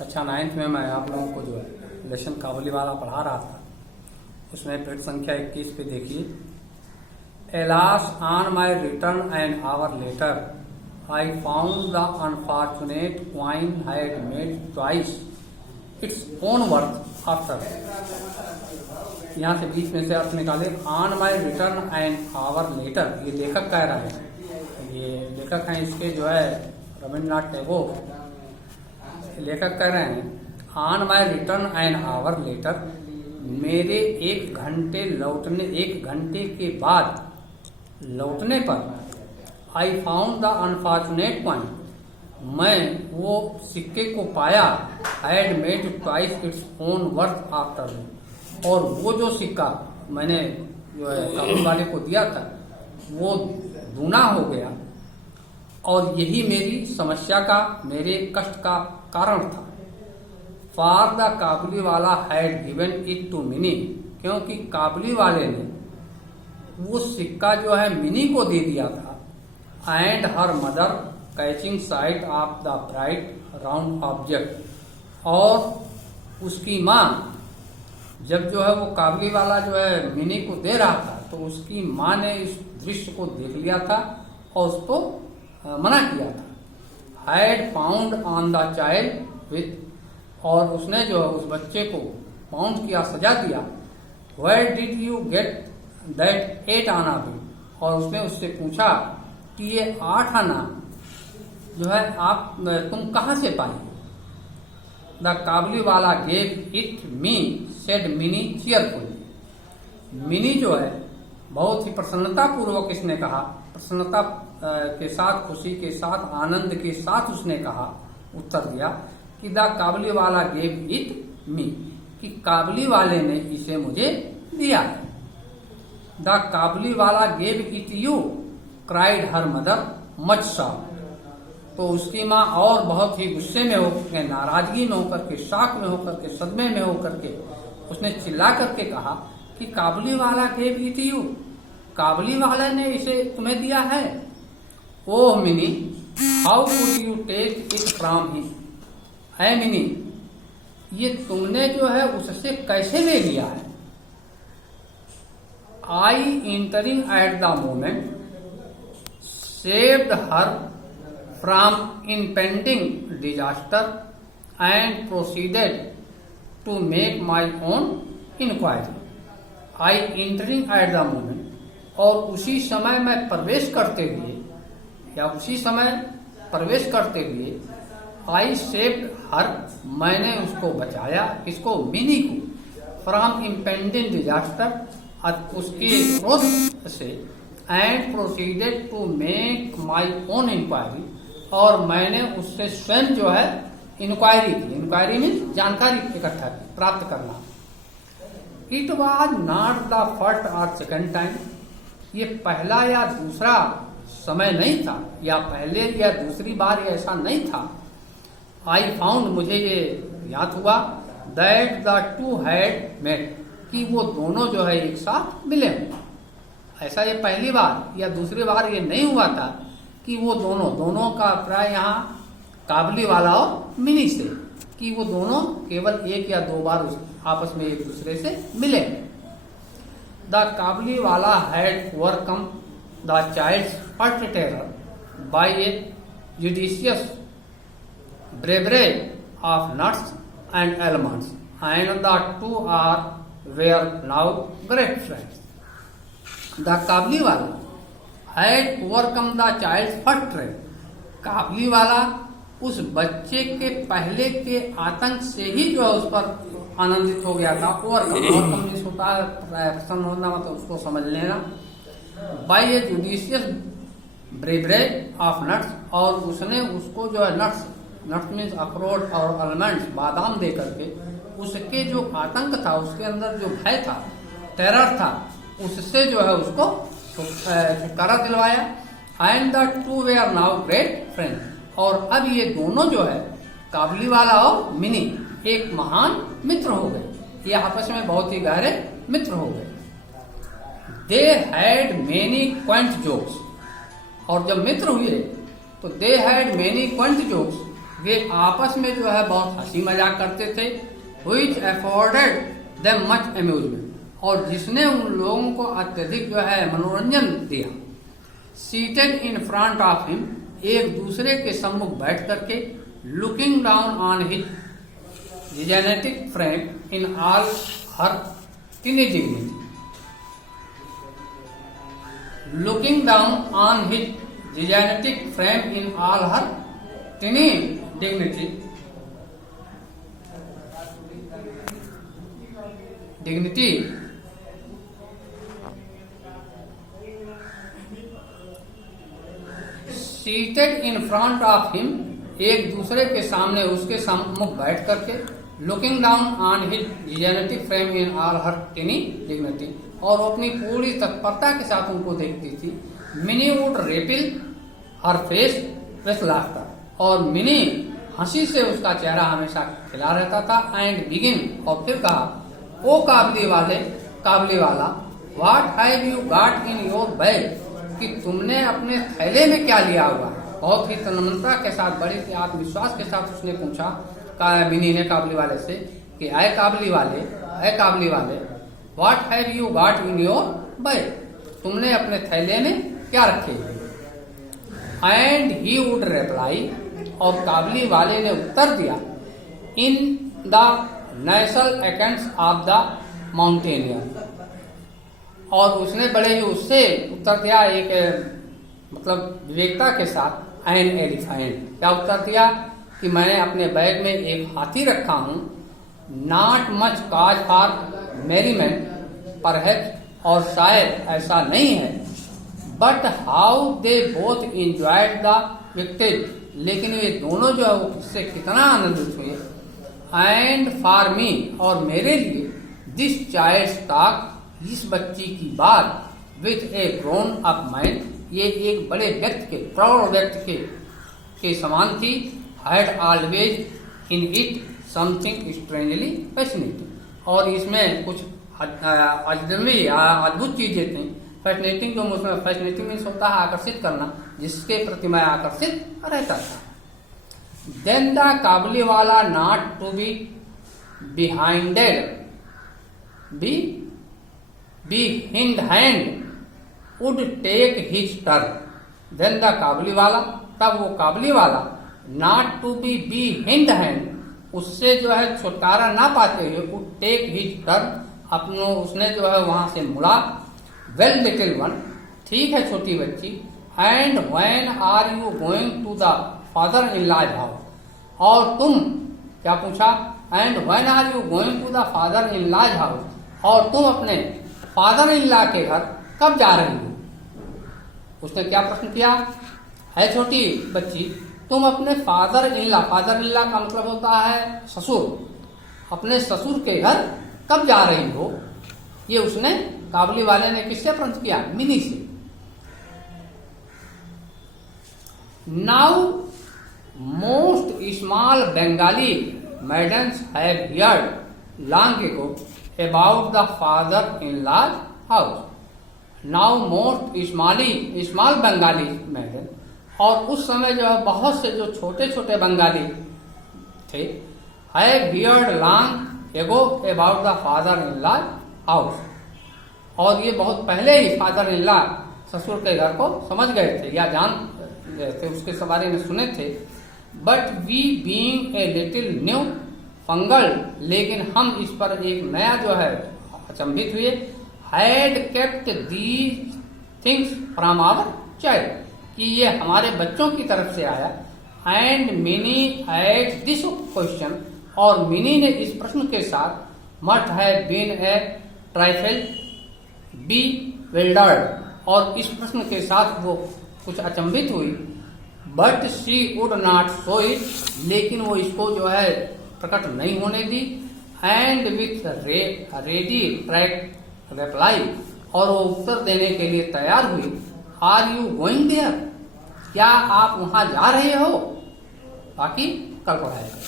कक्षा 9th में मैं आप लोगों को जो है लेसन काबुली वाला पढ़ा रहा था, उसमें पृष्ठ संख्या 21 पे देखिए, Alas, on my return an hour later, I found the unfortunate coin had made twice its own worth after. यहाँ से बीच में से अर्थ निकाले, on my return an hour later, ये लेखक कह रहा है, ये लेखक हैं इसके जो है रविन्द्रनाथ टैगोर, लेखक कह रहे हैं on my return an hour later, मेरे एक घंटे के बाद लौटने पर I found the unfortunate coin, मैं वो सिक्के को पाया, had made twice its own worth after, और वो जो सिक्का मैंने जो है काबुल वाले को दिया था वो दूना हो गया, और यही मेरी समस्या का, मेरे कष्ट का कारण था। For the Kabuliwala had given it to Mini, क्योंकि काबुली वाले ने वो सिक्का जो है मिनी को दे दिया था। And her mother catching site of the bright round object, और उसकी माँ जब जो है वो काबुली वाला जो है मिनी को दे रहा था तो उसकी माँ ने इस दृश्य को देख लिया था और उसको मना किया था। Had pound on the child with, और उसने जो है उस बच्चे को पाउंड किया, सजा दिया। Where did you get that 8 anna bill, और उसने उससे पूछा कि ये 8 आना जो है आप तुम कहाँ से पाई। द काबुली वाला gave it me, said mini cheerfully, mini जो है बहुत ही प्रसन्नता पूर्वक इसने कहा, प्रसन्नता के साथ, खुशी के साथ, आनंद के साथ उसने कहा, उत्तर दिया कि द काबुली वाला गेव इट मी, कि काबुली वाले ने इसे मुझे दिया है। द काबुली वाला gave it you, cried her mother much shock, तो उसकी माँ और बहुत ही गुस्से में होकर, नाराजगी में होकर के, शॉक में होकर के, सदमे में होकर के उसने चिल्ला करके कहा कि काबुली वाला गेव इट यू, काबुली वाले ने इसे तुम्हें दिया है। Oh Mini, how could you take it from him, है मिनी, ये तुमने जो है उससे कैसे ले लिया है। I intervening at the moment saved her from impending disaster and proceeded to make my own inquiry. I intervening at the moment, और उसी समय मैं प्रवेश करते हुए, या उसी समय प्रवेश करते हुए, आई सेव्ड हर, मैंने उसको बचाया, इसको मिनी को, फ्रॉम इम्पेंडिंग डिजास्टर, उसके क्रोध से, and proceeded to make my own inquiry, और मैंने उससे स्वयं जो है इंक्वायरी की, इंक्वायरी मीन्स जानकारी इकट्ठा की, प्राप्त करना। It was not the first और सेकेंड टाइम, ये पहला या दूसरा समय नहीं था, या पहले या दूसरी बार ऐसा नहीं था। आई फाउंड, मुझे ये याद हुआ, that the two had met, कि वो दोनों जो है एक साथ मिले हों। ऐसा ये पहली बार या दूसरी बार ये नहीं हुआ था कि वो दोनों का प्राय यहाँ काबुली वाला और मिनी से, कि वो दोनों केवल एक या 2 बार आपस में एक दूसरे से मिले। The Kabuliwala had overcome the child's first terror by a judicious bravery of nuts and almonds, and the two were now great friends. The काबुली वाला had overcome the child's first dread, काबुली वाला उस बच्चे के पहले के आतंक से ही जो है उस पर आनंदित हो गया था। ओवरकम जिस होता है प्रसन्न होना, मतलब उसको समझ लेना। By a judicious bravery of nuts, और उसने उसको जो है नट्स मीन्स अखरोट और आलमंड्स, बादाम दे करके उसके जो आतंक था, उसके अंदर जो भय था, टेरर था, उससे जो है उसको छुटकारा दिलवाया। And the two were now great friends, और अब ये दोनों जो है काबुली वाला और मिनी एक महान मित्र हो गए, ये आपस में बहुत ही गहरे मित्र हो गए। They had many quaint jokes, और जब मित्र हुए तो they had many quaint jokes, वे आपस में जो है बहुत हंसी मजाक करते थे, which afforded them much amusement, और जिसने उन लोगों को अत्यधिक जो है मनोरंजन दिया। Seated in front of him, एक दूसरे के सम्मुख बैठ करके, looking down on his genetic frame in all her teenage dignity, looking down on his genetic frame in all her teenage dignity, seated in front of him, एक दूसरे के सामने उसके सम्मुख बैठ करके, looking down on his genetic frame in all her टिनी dignity, और वो अपनी पूरी तत्परता के साथ उनको देखती थी। Mini would ripple her face with laughter, और मिनी हंसी से उसका चेहरा हमेशा खिला रहता था। एंड बिगिन, और फिर कहा, ओ काबली वाला, what have you got in your bag, कि तुमने अपने थैले में क्या लिया हुआ है। बहुत ही तन्मयता के साथ, बड़े ही आत्मविश्वास के साथ उसने पूछा मिनी ने काबली वाले से कि अय काबली वाले, what have you got in your bag, तुमने अपने थैले में क्या रखे। एंड ही वुड रिप्लाई, और काबली वाले ने उत्तर दिया, in the national accounts of the mountaineer, और उसने बड़े ही उससे उत्तर दिया, एक मतलब विवेकता के साथ, एन एलिफेंट, क्या उत्तर दिया कि मैंने अपने बैग में एक हाथी रखा हूं। Not much cause for merriment perhaps, और शायद ऐसा नहीं है, but how they both enjoyed the विक्टेज, लेकिन ये दोनों जो है वो इससे कितना आनंदित हुए। एंड फॉर मी, और मेरे लिए, दिस चाइल्ड टॉक, इस बच्ची की बात, with A grown up mind, ये एक बड़े व्यक्ति के, प्रौढ़ व्यक्ति के समान थी। Had always in it something strangely fascinating, और इसमें कुछ अजनबी अद्भुत चीजें थी। फैसिनेटिंग, जो उसमें फैसिनेटिंग मीन्स होता है आकर्षित करना, जिसके प्रति मैं आकर्षित रहता था। Then the Kabuliwala not to be behindhand, be behindhand would take his turn. Then the Kabuliwala, तब वो Kabuliwala, not to be behindhand, उससे जो है छुटकारा ना पाते हुए, वुड टेक हिज टर्न, अपनो उसने जो है वहां से मुड़ा। वेल लिटिल वन, ठीक है छोटी बच्ची। And when are you going to the father in law house, और तुम क्या पूछा, and when are you going to the father in law house, और तुम अपने फादर इन लॉ के घर कब जा रही हो। उसने क्या प्रश्न किया, है छोटी बच्ची, तुम अपने फादर इन लॉ का मतलब होता है ससुर, अपने ससुर के घर कब जा रही हो। ये उसने काबली वाले ने किससे प्रश्न किया, मिनी से। Now most small Bengali maidens have heard long ago about the father-in-law's house. Now most small Bengali maiden, और उस समय जो है बहुत से जो छोटे छोटे बंगाली थे, have heard long ago about the father-in-law's house, और ये बहुत पहले ही फादर इन लॉ ससुर के घर को समझ गए थे या जान गए थे, उसके बारे में सुने थे। But we being a little newfangled, लेकिन हम इस पर एक नया जो है अचंभित हुए। Had kept these things from our child, कि ये हमारे बच्चों की तरफ से आया। And Mini at this question, और मिनी ने इस प्रश्न के साथ must have been a trifle bewildered, और इस प्रश्न के साथ वो कुछ अचंभित हुई। But she would not show it, लेकिन वो इसको जो है प्रकट नहीं होने दी। एंड विथ रेडी ट्रैक रिप्लाई, और वो उत्तर देने के लिए तैयार हुई। आर यू गोइंग देयर, क्या आप वहां जा रहे हो। बाकी कल पढ़ाएगा।